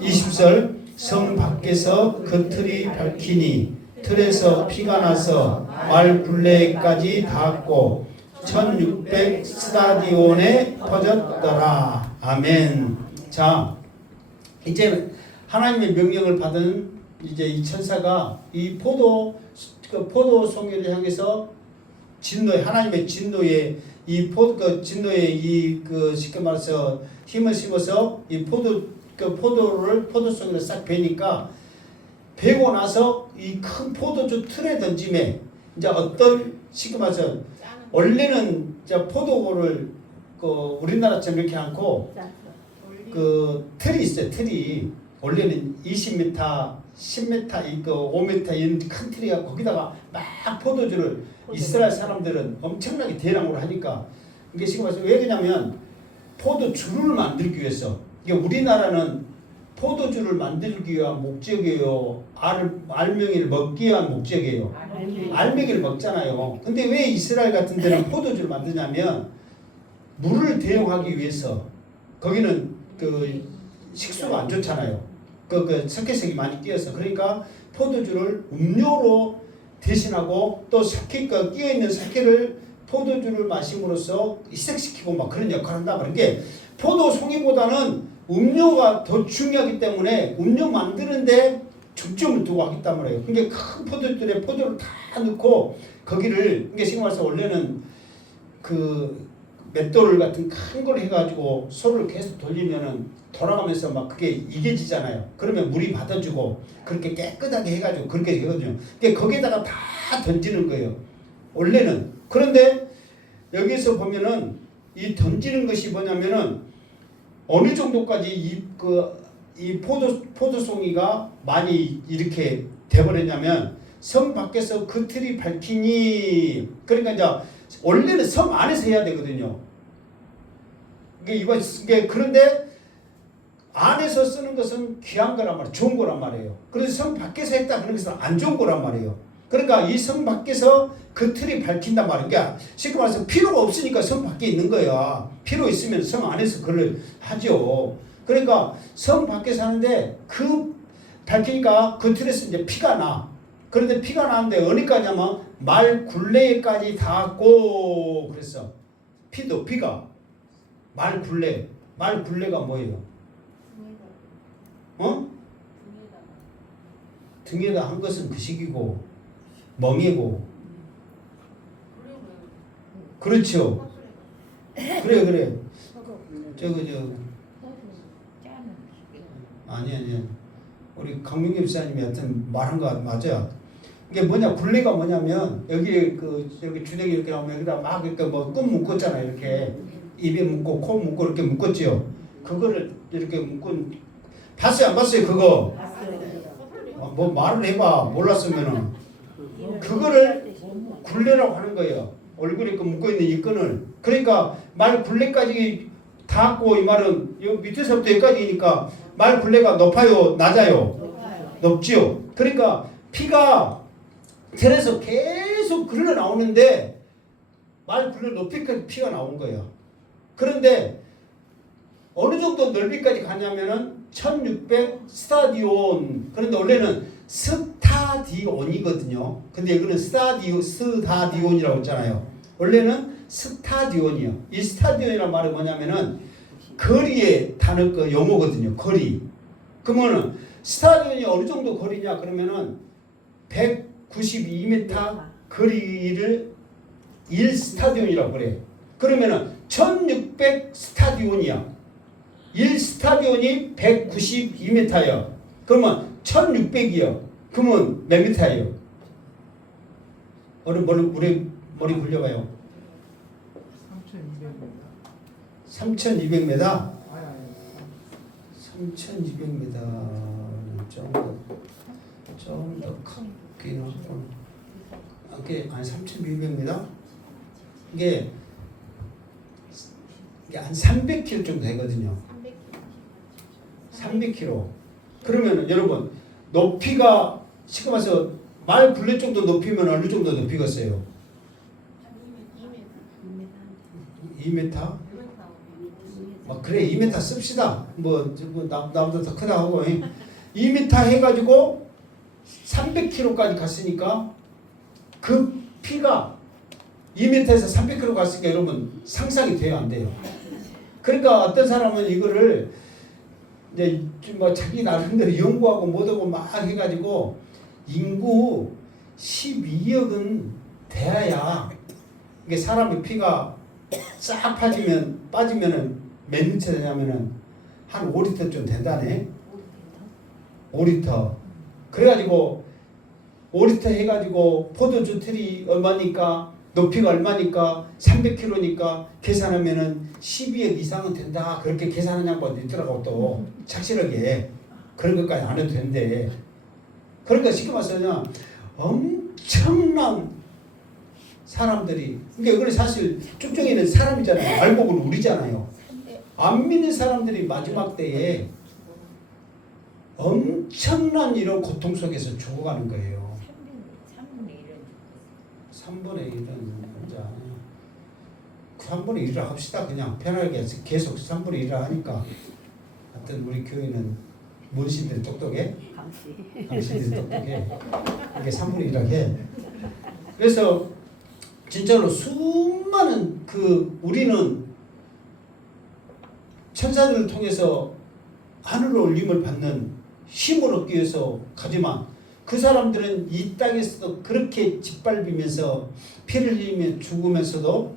20절 성 밖에서 그 틀이 밝히니 틀에서 피가 나서 말 굴레까지 닿았고 1600 스타디온에 퍼졌더라. 아멘. 자, 이제 하나님의 명령을 받은 이제 이 천사가 이 포도송이를 향해서 하나님의 진노에 진노에 쉽게 말해서 힘을 심어서 이 포도송이를 싹 베니까 베고 나서 이 큰 포도주 틀에 던짐에 이제 어떤 쉽게 말해서 원래는 이제 포도를 우리나라처럼 이렇게 않고 틀이 있어요. 틀이 원래는 20m, 10m, 5m 이런 큰 틀이야. 거기다가 막 포도주를 이스라엘 사람들은 엄청나게 대량으로 하니까 이게 지금 와서 왜 그러냐면 포도주를 만들기 위해서. 이게 우리나라는 포도주를 만들기 위한 목적이에요. 알맹이를 먹기 위한 목적이에요. 알맹이를 먹잖아요. 근데 왜 이스라엘 같은 데는 포도주를 만드냐면 물을 대용하기 위해서. 거기는 식수가 안 좋잖아요. 석회색이 많이 끼어서. 그러니까 포도주를 음료로 대신하고 또 끼어있는 석회를 포도주를 마심으로써 희석시키고 막 그런 역할을 한다. 그런 게 포도송이보다는 음료가 더 중요하기 때문에 음료 만드는데 중점을 두고 하겠단 말이에요. 그러니까 큰 포도들에 포도를 다 넣고 거기를 이게 지금 와서 원래는 맷돌 같은 큰 걸 해가지고 소를 계속 돌리면은 돌아가면서 막 그게 이겨지잖아요. 그러면 물이 받아주고 그렇게 깨끗하게 해가지고 그렇게 되거든요. 그러니까 거기에다가 다 던지는 거예요. 원래는. 그런데 여기서 보면은 이 던지는 것이 뭐냐면은 어느 정도까지 이 포도송이가 많이 이렇게 돼버렸냐면 성 밖에서 그 틀이 밝히니 그러니까 이제 원래는 성 안에서 해야 되거든요. 그런데 안에서 쓰는 것은 귀한 거란 말이에요. 좋은 거란 말이에요. 그래서 성 밖에서 했다 그런 것은 안 좋은 거란 말이에요. 그러니까 이 성 밖에서 그 틀이 밝힌단 말이에요. 그러니까 쉽게 말해서 필요가 없으니까 성 밖에 있는 거야. 필요 있으면 성 안에서 그걸 하죠. 그러니까 성 밖에서 하는데 그 밝히니까 그 틀에서 이제 피가 나. 그런데 피가 나는데 어디까지 하면 말 굴레까지 닿았고 그랬어. 피가 말 굴레가 뭐예요? 등에다 한 것은 그 시기고 멍이고 그렇죠. 그래. 아니. 우리 강민기 목사님이 하여튼 말한 거 맞아요. 이게 뭐냐, 굴레가 뭐냐면, 여기 여기 주댕이 이렇게 나오면 여기다 막 이렇게 끈 묶었잖아요. 이렇게. 입에 묶고, 코 묶고 이렇게 묶었죠. 그거를 이렇게 묶은, 봤어요? 안 봤어요? 그거? 뭐 말을 해봐. 몰랐으면은. 그거를 굴레라고 하는 거예요. 얼굴에 묶어있는 이 끈을. 그러니까 말 굴레까지 닿았고, 이 말은 이 밑에서부터 여기까지니까 말 굴레가 높아요? 낮아요? 높지요. 그러니까 피가 틀에서 계속 흘러나오는데 말 굴레 높이까지 피가 나온 거예요. 그런데 어느 정도 넓이까지 가냐면은 1600 스타디온. 그런데 원래는 스타디온이거든요. 근데 이거는 스타디온이라고 했잖아요. 원래는 스타디온이요. 이 스타디온이란 말이 뭐냐면은 거리의 단어 그 용어거든요. 거리. 그러면은 스타디온이 어느 정도 거리냐 그러면은 192m 거리를 1스타디온이라고 그래. 그러면은 1600 스타디온이야. 1스타디온이 192m야. 그러면 1600이요. 그러면 몇 미터예요? 머리 굴려봐요. 3200m? 3200m는 좀더 크긴 하고. 이게 한 3200m? 이게 한 300km 정도 되거든요. 300km. 그러면 여러분 높이가 지금 와서 말 굴릴 정도 높이면 어느 정도 높이겠어요? 2m? 그래 2m 씁시다. 나보다 더 크다 하고 2m 해가지고 300km까지 갔으니까 그 피가 2m에서 300km 갔으니까 여러분 상상이 돼요 안 돼요? 그러니까 어떤 사람은 이거를 이제 자기 나름대로 연구하고 뭐하고 막 해가지고 인구 12억은 돼야 이게 사람의 피가 싹 빠지면은 몇 리터 되냐면은 한 5리터 좀 된다네. 5리터. 그래가지고 5리터 해가지고 포도주 틀이 얼마니까 높이가 얼마니까 300km니까 계산하면은 12억 이상은 된다. 그렇게 계산한 양반도 있더라고 또 착실하게. 그런 것까지 안 해도 된대. 그러니까 쉽게 말해서 그냥 엄청난 사람들이 그러니까 이건 사실 쭉정이는 사람이잖아요. 알곡은 우리잖아요. 안 믿는 사람들이 마지막 때에 엄청난 이런 고통 속에서 죽어가는 거예요. 3분의 1은 이제 3분의 1을 합시다. 그냥 편하게 계속 3분의 1을 하니까 하여튼 우리 교회는 문신들이 똑똑해? 당신들이 똑똑해. 이게 3분의 1을 해. 그래서 진짜로 수많은 우리는 천사들을 통해서 하늘로 올림을 받는 힘을 얻기 위해서 가지만 그 사람들은 이 땅에서도 그렇게 짓밟으면서 피를 흘리며 죽으면서도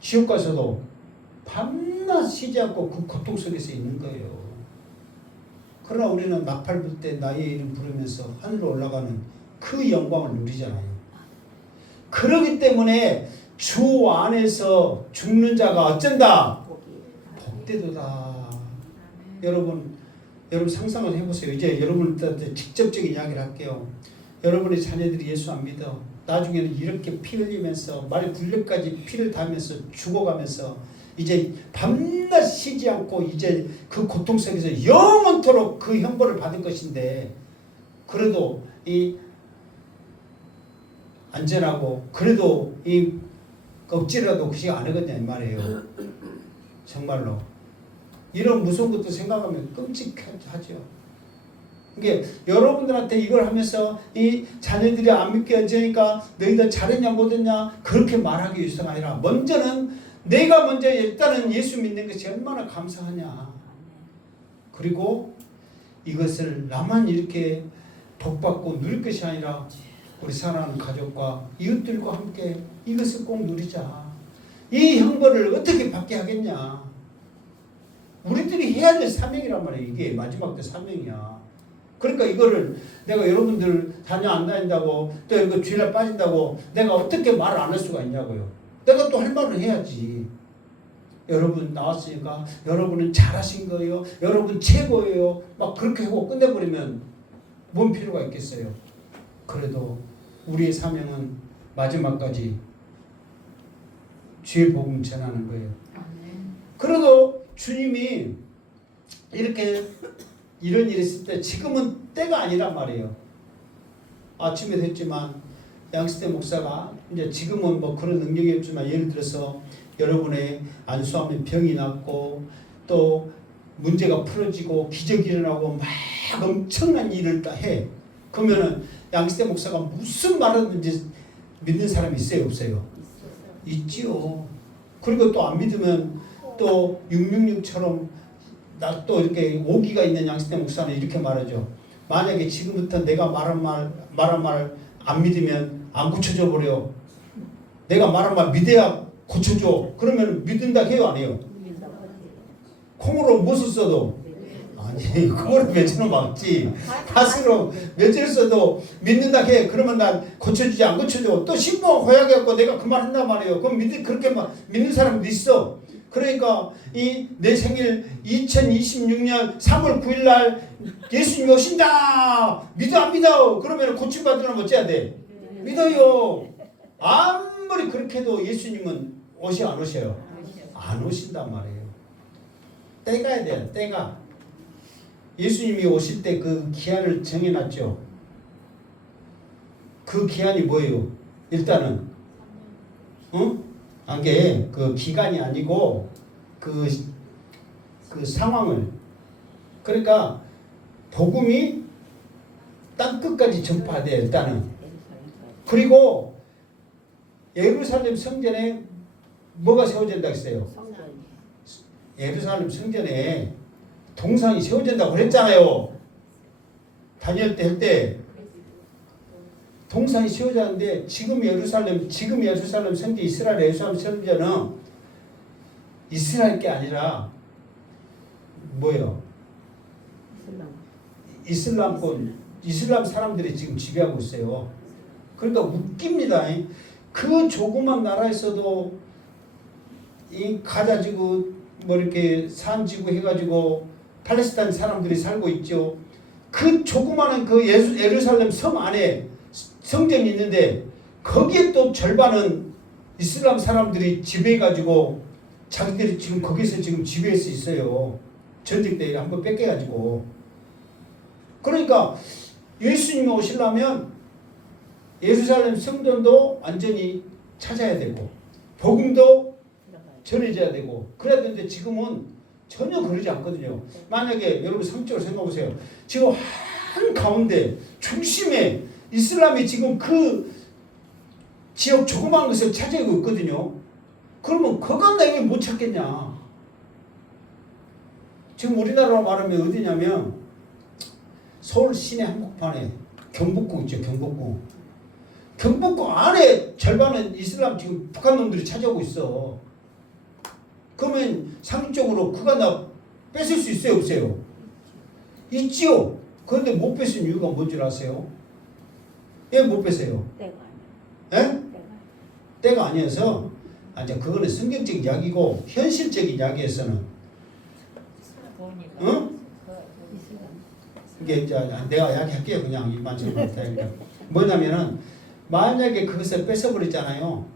지옥 가서도 밤낮 쉬지 않고 그 고통 속에서 있는 거예요. 그러나 우리는 나팔 불 때 나의 이름 부르면서 하늘로 올라가는 그 영광을 누리잖아요. 그러기 때문에 주 안에서 죽는 자가 어쩐다? 복되도다. 여러분 상상을 해보세요. 이제 여러분한테 직접적인 이야기를 할게요. 여러분의 자녀들이 예수 안 믿어. 나중에는 이렇게 피 흘리면서 말에 굴레까지 피를 닿으면서 죽어가면서 이제 밤낮 쉬지 않고 이제 그 고통 속에서 영원토록 그 형벌을 받을 것인데 그래도 이 안전하고 그래도 이 억지라도 그시 안 하겠냐 이 말이에요. 정말로 이런 무서운 것도 생각하면 끔찍하죠. 이게 여러분들한테 이걸 하면서 이 자녀들이 안 믿게 하니까 너희들 잘했냐 못했냐 그렇게 말하기 위해서가 아니라 먼저는 내가 먼저 일단은 예수 믿는 것이 얼마나 감사하냐. 그리고 이것을 나만 이렇게 복받고 누릴 것이 아니라 우리 사랑하는 가족과 이웃들과 함께 이것을 꼭 누리자. 이 형벌을 어떻게 받게 하겠냐. 우리들이 해야 될 사명이란 말이에요. 이게 마지막 때 사명이야. 그러니까 이거를 내가 여러분들 다녀 안 다닌다고 또 이거 주일날 빠진다고 내가 어떻게 말을 안 할 수가 있냐고요. 내가 또 할 말을 해야지. 여러분 나왔으니까 여러분은 잘하신 거예요. 여러분 최고예요. 막 그렇게 하고 끝내버리면 뭔 필요가 있겠어요. 그래도 우리의 사명은 마지막까지 주의 복음 전하는 거예요. 그래도 주님이 이렇게 이런 일이 있을 때 지금은 때가 아니란 말이에요. 아침에 됐지만 양시대 목사가 이제 지금은 뭐 그런 능력이 없지만 예를 들어서 여러분의 안수하면 병이 낫고 또 문제가 풀어지고 기적이 일어나고 막 엄청난 일을 다 해. 그러면은 양시대 목사가 무슨 말하든지 믿는 사람이 있어요 없어요? 있지요. 그리고 또 안 믿으면 또 666처럼 나 또 이렇게 오기가 있는 양식대 목사는 이렇게 말하죠. 만약에 지금부터 내가 말한 말 안 믿으면 안 고쳐져 버려. 내가 말한 말 믿어야 고쳐줘. 그러면 믿는다 해요, 안 해요? 콩으로 무엇을 써도 아니 그거를 맺으면 막지. 팥으로 맺을 써도 믿는다 해. 그러면 난 고쳐주지 안 고쳐줘. 또 신부가 허약해갖고 내가 그 말 한단 말이에요. 그럼 그렇게 막 믿는 사람도 있어. 그러니까 이 내 생일 2026년 3월 9일 날 예수님이 오신다. 믿어 안 믿어? 그러면 고침받으려면 어째야 돼? 믿어요. 아무리 그렇게 해도 예수님은 오시 안 오셔요? 안 오신단 말이에요. 때가야 돼요. 때가. 예수님이 오실 때 그 기한을 정해놨죠. 그 기한이 뭐예요? 일단은 이게 그 기간이 아니고 그 상황을, 그러니까 복음이 땅 끝까지 전파돼요. 일단은. 그리고 예루살렘 성전에 뭐가 세워진다 했어요? 예루살렘 성전에 동상이 세워진다고 그랬잖아요. 다니엘 때 할 때 동상이 세워졌는데 지금 예루살렘 성전, 이스라엘 예루살렘 성전은 이스라엘 게 아니라 뭐예요? 이슬람 사람들이 지금 지배하고 있어요. 그러니까 웃깁니다. 그 조그만 나라에서도 이 가자 지구 뭐 이렇게 산 지구 해가지고 팔레스타인 사람들이 살고 있죠. 그 조그마한 그 예루살렘 섬 안에 성전이 있는데 거기에 또 절반은 이슬람 사람들이 지배해가지고 자기들이 지금 거기서 지금 지배할 수 있어요. 전쟁 때 한번 뺏겨가지고. 그러니까 예수님이 오시려면 예루살렘 성전도 완전히 찾아야 되고 복음도 전해져야 되고 그래야 되는데 지금은 전혀 그러지 않거든요. 만약에 여러분 상식적으로 생각해보세요. 지금 한가운데 중심에 이슬람이 지금 그 지역 조그마한 것을 차지하고 있거든요. 그러면 거간다 왜 못 찾겠냐. 지금 우리나라로 말하면 어디냐면 서울 시내 한복판에 경복궁 있죠. 경복궁 안에 절반은 이슬람 지금 북한 놈들이 차지하고 있어. 그러면 상식적으로 그가 나 뺏을 수 있어요, 없어요? 있지요. 그런데 못 뺏은 이유가 뭔지 아세요? 왜 못 뺏어요? 예? 때가 아니어서 이제 그거는 성경적인 이야기고 현실적인 이야기에서는 응? 이게 이제 내가 이야기할게요. 그냥 일반적으로 뭐냐면은 만약에 그것을 뺏어버리잖아요.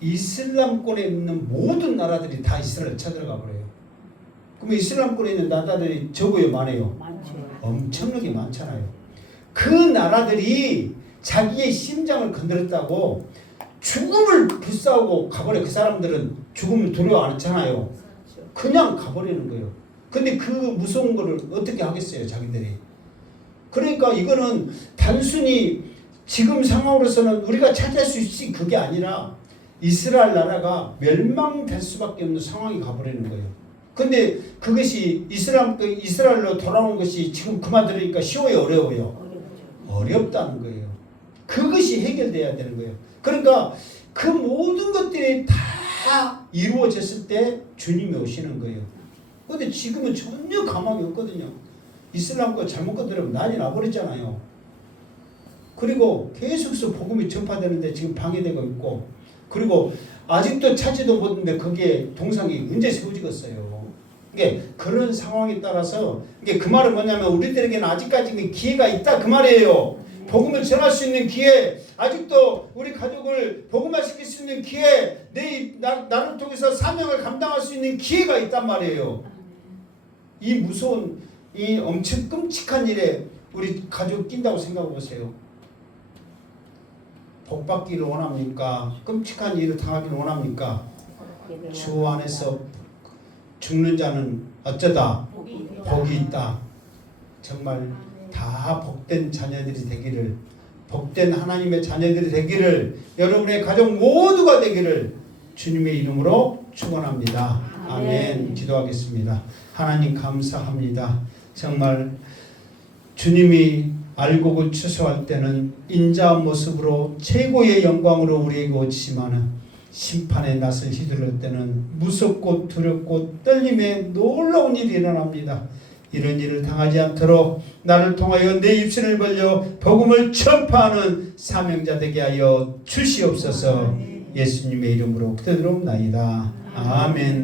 이슬람권에 있는 모든 나라들이 다 이스라엘을 쳐들어가 버려요. 그러면 이슬람권에 있는 나라들이 적어요, 많아요? 엄청나게 많잖아요. 그 나라들이 자기의 심장을 건드렸다고 죽음을 불사하고 가버려. 그 사람들은 죽음을 두려워 안 했잖아요. 그냥 가버리는 거예요. 근데 그 무서운 거를 어떻게 하겠어요, 자기들이. 그러니까 이거는 단순히 지금 상황으로서는 우리가 차지할 수 있지 그게 아니라 이스라엘 나라가 멸망될 수밖에 없는 상황이 가버리는 거예요. 근데 그것이 이스라엘로 돌아오는 것이 지금 그 말 들으니까 쉬워요, 어려워요? 어렵다는 거예요. 그것이 해결돼야 되는 거예요. 그러니까 그 모든 것들이 다 이루어졌을 때 주님이 오시는 거예요. 근데 지금은 전혀 가망이 없거든요. 이슬람 거 잘못 건드리면 난리 나버렸잖아요. 그리고 계속해서 복음이 전파되는데 지금 방해되고 있고, 그리고 아직도 차지도 못했는데 거기에 동상이 언제 세워지겠어요. 이게 그런 상황에 따라서 이게 그 말은 뭐냐면 우리들에게는 아직까지는 기회가 있다 그 말이에요. 복음을 전할 수 있는 기회, 아직도 우리 가족을 복음화시킬 수 있는 기회, 나를 통해서 사명을 감당할 수 있는 기회가 있단 말이에요. 이 무서운 이 엄청 끔찍한 일에 우리 가족 낀다고 생각해 보세요. 복 받기를 원합니까? 끔찍한 일을 당하기를 원합니까? 주 안에서 죽는 자는 어쩌다 복이 있다. 정말 다 복된 자녀들이 되기를, 복된 하나님의 자녀들이 되기를, 여러분의 가족 모두가 되기를 주님의 이름으로 축원합니다. 아멘. 기도하겠습니다. 하나님 감사합니다. 정말 주님이 알곡을 추수할 때는 인자한 모습으로 최고의 영광으로 우리에게 오지만은 심판의 낯을 휘두를 때는 무섭고 두렵고 떨림에 놀라운 일이 일어납니다. 이런 일을 당하지 않도록 나를 통하여 내 입술을 벌려 복음을 전파하는 사명자 되게 하여 주시옵소서. 예수님의 이름으로 기도드리옵나이다. 아멘.